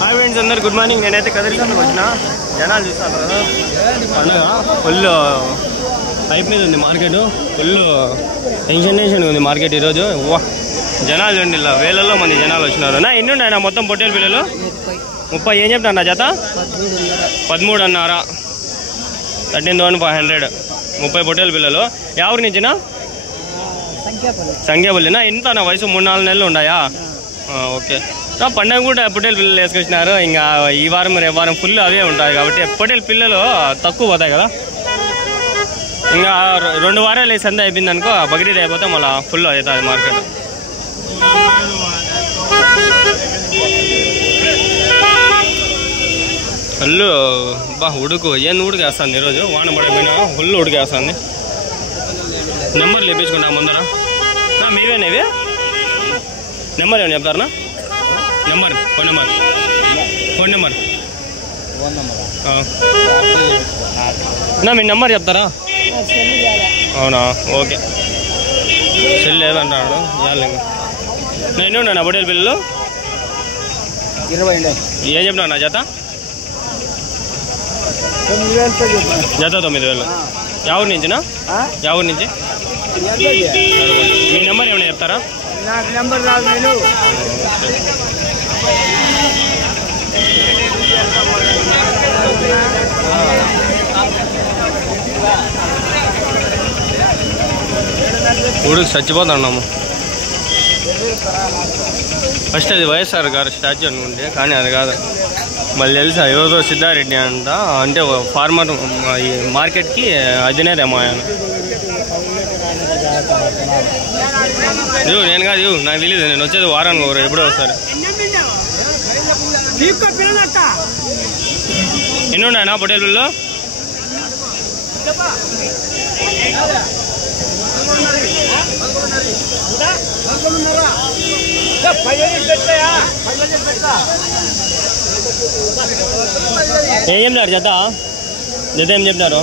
Hi friends అందరు good morning. నేనైతే కదిరిసానికి వచ్చిన జనాలు చూస్తాను కదా, పండుగ ఫుల్ హైప్ మీద ఉంది మార్కెట్. ఫుల్ టెన్షన్ ఉంది మార్కెట్ ఈరోజు. జనాలు చూడండి, ఇలా వేలల్లో మంది జనాలు వచ్చినారు. నా ఎన్ని ఉన్నాయి నా మొత్తం పొట్టేలు పిల్లలు? 30. ఏం చెప్తాను నా జత? 13 అన్నారా? 13,500. 30 పొట్టేలు పిల్లలు. ఎవరి నుంచినా? సంఖ్యాపల్లినా. ఎంత నా వయసు 3-4 నెలలు ఉన్నాయా? ఓకే. పండుగ కూడా పొట్టేలు పిల్లలు వేసుకొచ్చినారు. ఇంకా ఈ వారం రేపు వారం ఫుల్ అవే ఉంటాయి కాబట్టి పొట్టేలు పిల్లలు తక్కువ పోతాయి కదా. ఇంకా 2 వారాలు వేసి అంతా అయిపోయింది అనుకో, బక్రీద్ అయిపోతే మళ్ళీ ఫుల్ అవుతుంది మార్కెట్. ఫుల్ ఉడుకు ఏంది ఉడికేస్తుంది ఈరోజు. వాన పడిపోయినా ఫుల్ ఉడికేస్తుంది. నెంబర్లు ఇప్పించుకుంటా ముందర. మీవేనేవి నెంబర్ ఏమని చెప్తారనా? నెంబర్ ఫోన్ నెంబర్ మీ నెంబర్ చెప్తారా? అవునా, ఓకే. సెల్ లేదంటాడు. నేను నా పొట్టేలు పిల్లలు 20. ఏం చెప్పినా నా జత? 9,000. ఎవరి నుంచినా? ఎవరి నుంచి? మీ నెంబర్ ఏమైనా చెప్తారా? నాకు నెంబర్ రాదు. నేను ఊరికి చచ్చిపోతున్నాము. ఫస్ట్ అది వైఎస్ఆర్ గారు స్టాచ్యూ అనుకుంటే, కానీ అది కాదు. మళ్ళీ తెలుసా ఎవరో సిద్ధారెడ్డి అంట, అంటే ఫార్మర్ ఈ మార్కెట్కి అధినేతేమో ఆయన. నేను కాదు, నాకు తెలియదు. నేను వచ్చేది వారానికి ఒకరు ఎప్పుడో వస్తారు. ఎన్ని ఉన్నాయన్నా పొట్టేలు పిల్లలు? ఏం చెప్పినారు జత? జత ఏం చెప్పినారు?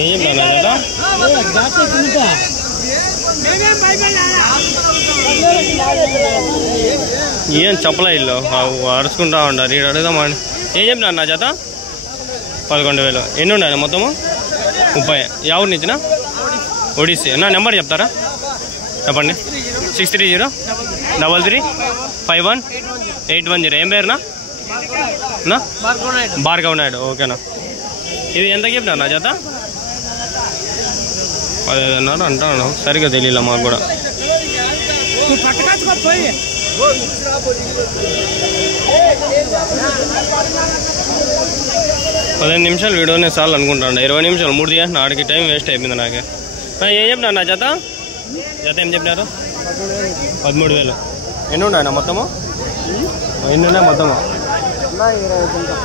ఏం చెప్పినారు జత? ఏం చెప్పలే ఇల్లు అరుచుకుంటా ఉంటారు. ఇక్కడ అడుగుదామని. ఏం చెప్పినారు నా జత? 11,000. ఎన్ని ఉన్నాయి మొత్తము? 30. ఎవరి నుంచినా? ఒడిస్సీ. నా నెంబర్ చెప్తారా? చెప్పండి. 630-33-51-810. ఏం పేరునా? భార్గవ్ నాయుడు. ఓకేనా. ఇది ఎంత చెప్పినారు నా జత? 15,500 అంటాను. సరిగ్గా తెలియలే మాకు కూడా. 15 నిమిషాలు వీడియోనే చాలు అనుకుంటాను. 20 నిమిషాలు 3 చేసిన ఆడికి టైం వేస్ట్ అయిపోయింది నాకే. ఏం చెప్పినారు నా జత? జత ఏం చెప్పినారు? 13,000. ఎన్ని ఉన్నాయన్నా మొత్తము? ఎన్ని ఉన్నాయి మొత్తము?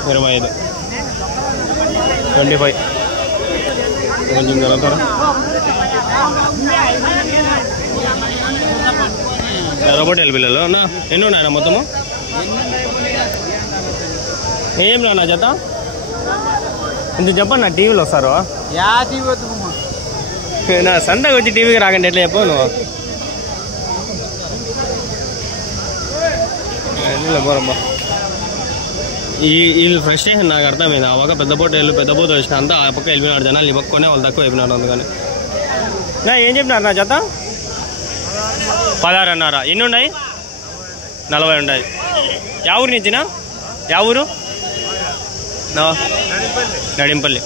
25. 25. కొంచెం కలుగుతారా? పొట్టేలు పిల్లలు అన్నా ఎన్ని ఉన్నాయన్నా మొత్తము? ఏం నా జత? ఇంత చెప్పండి. నా టీవీలో వస్తారు. నా సంతకు వచ్చి టీవీకి రాకండి ఎట్లా చెప్పు నువ్వు? పోరమ్మా. వీళ్ళు ఫ్రస్ట్రేషన్ నాకు అర్థమైంది. ఆ పక్క పెద్ద పోటు వచ్చిన అంతా ఆ పక్క వెళ్ళిపోయినాడు జనాలు. ఈ పక్క కొనే వాళ్ళు తక్కువ అయిపోయినాడు. అందుకని ఏం చెప్పినారు నా జత? 16 అన్నారా? ఎన్ని ఉన్నాయి? 40 ఉన్నాయి. యా ఊరు నుంచినా? యా ఊరు? నడింపల్లి.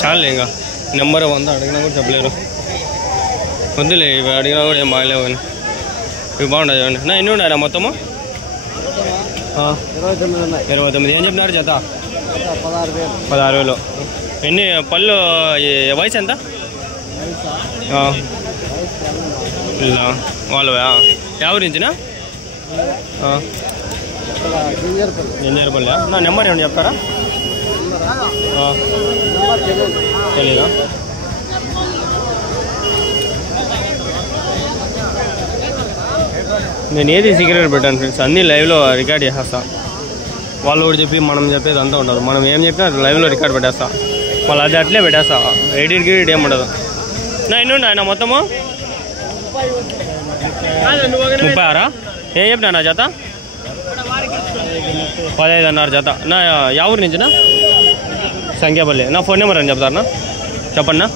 చాలే ఇంకా నెంబర్ 100 అడిగినా కూడా చెప్పలేరు. వద్దులే, ఇవి అడిగినా కూడా ఏం బాగలేవు అని. ఇవి బాగుంటుంది చూడండి. ఎన్ని ఉన్నాయా మొత్తము? 29. ఏం చెప్పినారు జత? 16,000. ఎన్ని పళ్ళు? వయసు ఎంత? వాళ్ళు ఎవరి నుంచినా? ఎంజేరపల్లి. నా నెంబర్ ఏమన్నా చెప్తారా? తెలీదా? నేను ఏది సీక్రెట్ పెట్టాను ఫ్రెండ్స్, అన్నీ లైవ్లో రికార్డ్ చేసేస్తా. వాళ్ళు కూడా చెప్పి మనం చెప్పేది అంతా ఉండదు. మనం ఏం చెప్పినా లైవ్లో రికార్డ్ పెట్టేస్తా, మళ్ళీ అది అట్లే పెట్టేస్తా. ఎడిట్ గిడిట్ ఏమి ఉండదు. నా ఎన్ని ఆయన మొత్తము 36. ఏం చెప్పినా నా జత 15.5 జత. నా యా ఊరి నుంచి నా సంఖ్యాపల్లి. నా ఫోన్ నెంబర్ అని చెప్తారనా, చెప్పండి.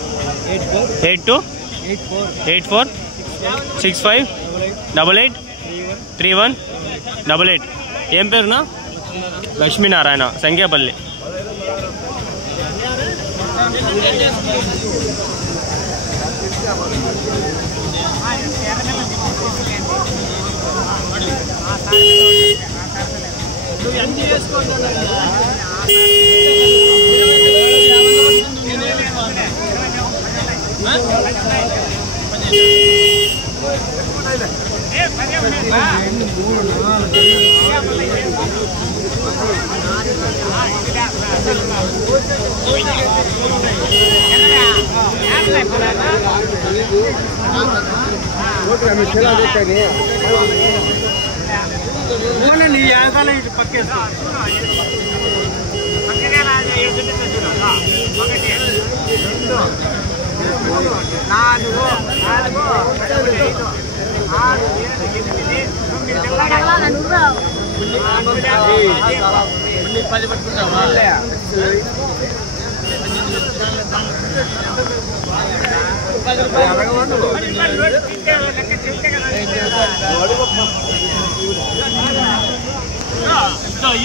828465883188. ఏం పేరునా? లక్ష్మీనారాయణ, సంఖ్యాపల్లి.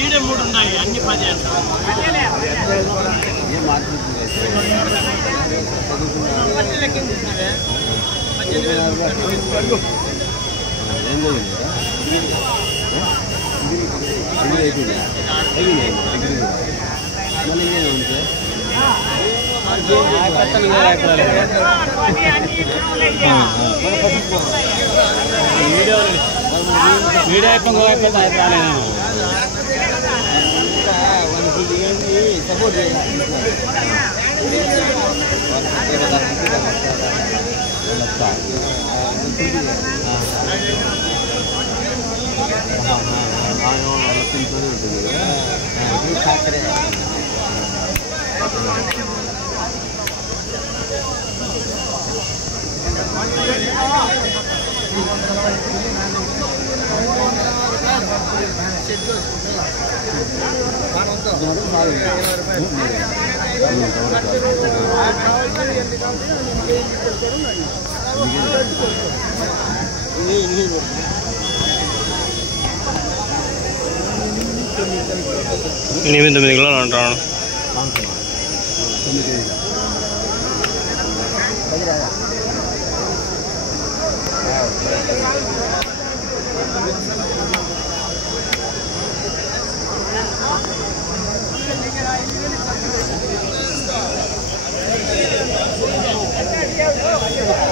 ఈడే 3 ఉన్నాయి, అన్ని 10. వీడియో అయిపోయి సపోర్ట్ ఎనిమిది 9 కిలోలు అంటాను.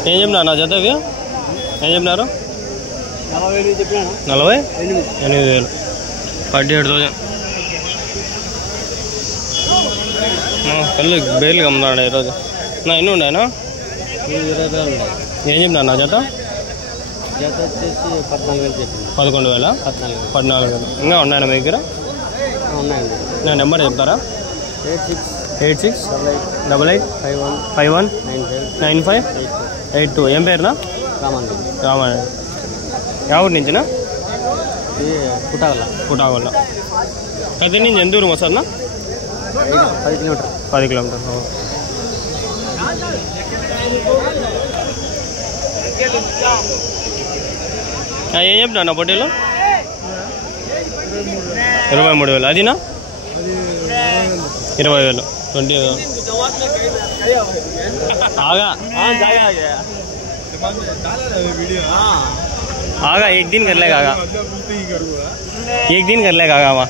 ఏం చెప్పినా నా జతకి? ఏం చెప్పినారు? 48,000, 48,000. కళ్ళు బేర్లు అమ్ముతున్నాడు ఈరోజు. నా ఎన్ని ఉన్నాయనా? 20,000. ఏం చెప్పినా నా జత? జత వచ్చేసి 11,000. 14,000. ఇంకా ఉన్నాయన్నా మీ దగ్గర? ఉన్నాయండి. నా నెంబర్ చెప్తారా? 868851959582. ఏం పేరునా? రామాయణ. ఎవరి నుంచినా? పుటాగొల్ల. కదిరి నుంచి ఎంత దూరం వస్తుందా? 10 కిలోమీటర్లు. ఏం చెప్పినా నా పొట్టేలో? 23,000. అదినా 20,000. 20. आगा एक दिन कर लेगा आगा, एक दिन कर लेगा आगा.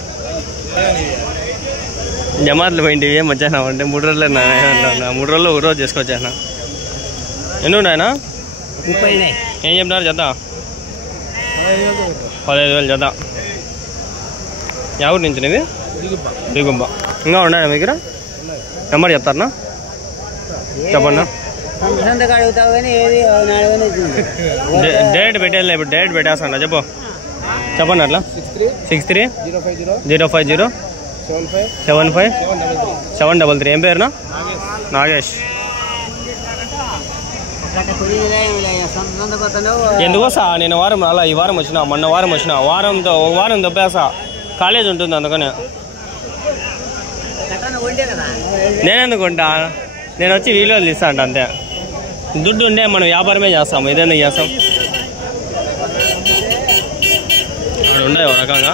జమాత్లు పోయింటి ఏం వచ్చానా అంటే 3 రోజులు 3 రోజులు ఒక రోజు చేసుకొచ్చానా. ఎన్ని ఉన్నాయనా? 30. ఏం చెప్తున్నారు జత? 15,000 జత. ఎవరి నుంచి ఇది? దిగుంబ. ఇంకా ఉన్నాయా మీ దగ్గర? నెంబర్ చెప్తారనా? చెప్పండి. అడుగుతావు కానీ ఏది 4,000 వచ్చింది. డైరెక్ట్ పెట్టేది ఇప్పుడు డైరెక్ట్ పెట్టేస్తాను చెప్పండి అట్లా 63 050 75 733. ఏం పేరునా? నాగేష్. ఎందుకోసా నేను వారం అలా ఈ వారం వచ్చిన మొన్న వారం వచ్చిన ఒక వారం దొబ్బేసా కాలేజ్ ఉంటుంది అందుకనే. నేనెందుకు ఉంటా, నేను వచ్చి వీడియోలు తీస్తా అంట అంతే. దుడ్డు ఉండే మనం వ్యాపారమే చేస్తాము, ఇదేందుకు చేస్తాం. అక్కడ ఉండే ఒక రకంగా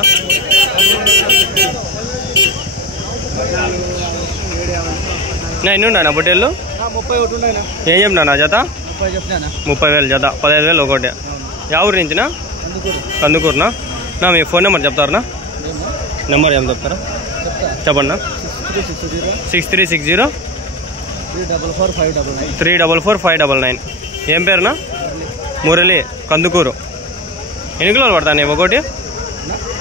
ఎన్ని ఉన్నాయన్నా పొట్టేళ్ళు? 31. ఏం చెప్పినా జత? 30,000 జత, 15,000 ఒకటి. యా ఊరి నుంచినా? కందుకూరునా? నా మీ ఫోన్ నెంబర్ చెప్తారా? నెంబర్ ఏం చెప్తారా చెప్పండి. 6360 344 599. ఏం పేరునా? మురళి, కందుకూరు. ఎన్ని కిలోలు పడతాయి ఒకటి?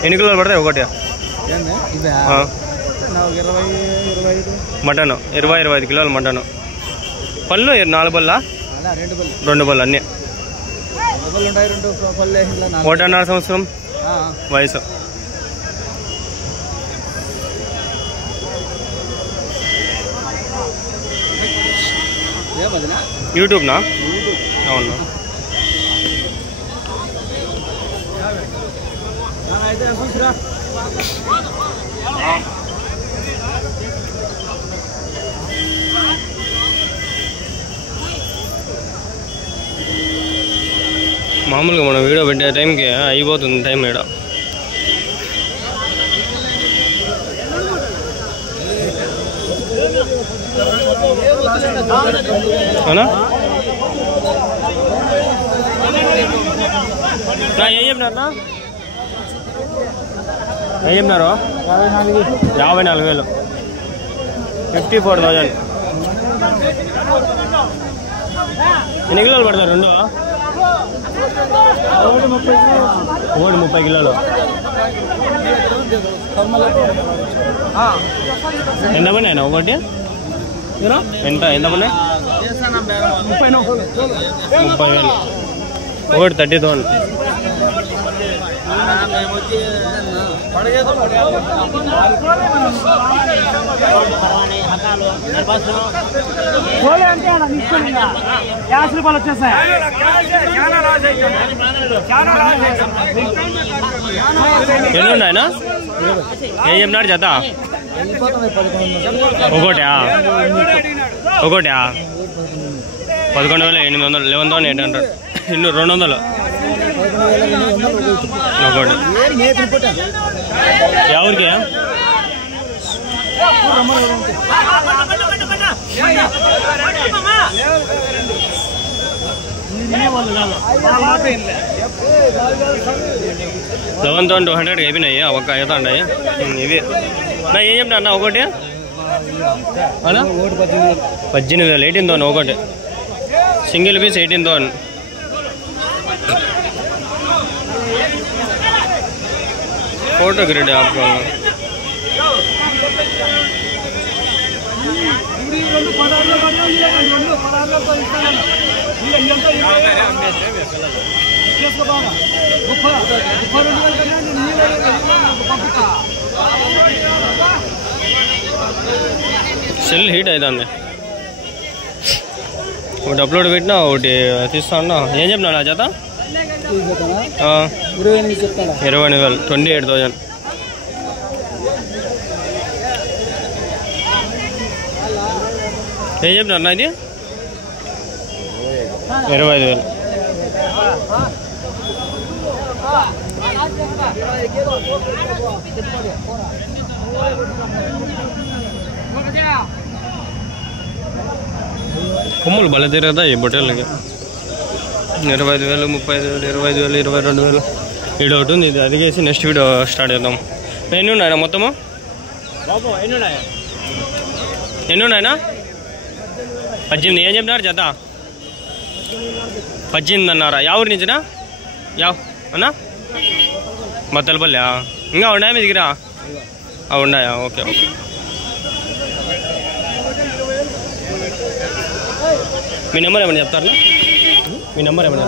ఎన్ని కిలోలు పడతాయి ఒకటి? మటన్ 20-25 కిలోలు మటన్. పళ్ళు 4 బళ్ళా? 2 బళ్ళు అన్నీ. 1.5 సంవత్సరం వయసు. యూట్యూబ్నా? అవునా. మామూలుగా మనం వీడియో పెట్టే టైంకి అయిపోతుంది టైం ఇక్కడ. అవునా? ఏం చెప్పినారా? ఏం చెప్పినారు? 54,000. 54,000. ఎన్ని కిలోలు పడతారు రెండు? 30 కిలోలు. ఎంత పడినాయి ఒకటి? ఎంత పడినాయి? 30,000 ఒకటి. 30,000. రూపాయలు వచ్చేస్తాయి. ఎన్ని ఉన్నాయనా? ఏం చెప్పినాడు జత? ఒకటా? 11,800. 11,800. 200 ఒకటి. ఎవరికి? $11,200 అయిపోయినాయి. ఒక అవుతా ఉన్నాయి ఇవి. నా ఏం చెప్తా అన్న ఒకటి? 18,000. 18,000 ఒకటి. Single piece 18,000. ఫోటో గ్రేడ్ ఆప్కో. సెల్ హీట్ అవుతుంది. ఒకటి అప్లోడ్ పెట్టినా ఒకటి తీస్తా ఉన్నా. ఏం చెప్పినా నా చేత? 28,000. 28,000. ఏం చెప్పినా అన్న ఇది? 25,000. కొమ్ములు భలే తిరుగుతాయి ఈ బొట్టేళ్ళకి. 25,000, 30,000, 25,000, 22,000. వీడియో ఒకటి ఉంది. ఇది అదిగేసి నెక్స్ట్ వీడియో స్టార్ట్ చేద్దాం. ఎన్ని ఉన్నాయన్నా మొత్తము? ఎన్ని ఉన్నాయన్నా? 18. ఏం చెప్పినారు జత? 18 అన్నారా? యా ఊరి నుంచినా? యా అన్నా? మత్తలపల్లి. ఇంకా ఉన్నాయా మీ దగ్గర? ఉన్నాయా? Okay okay. మీ నెంబర్ ఏమైనా చెప్తారా? మీ నెంబర్ ఏమైనా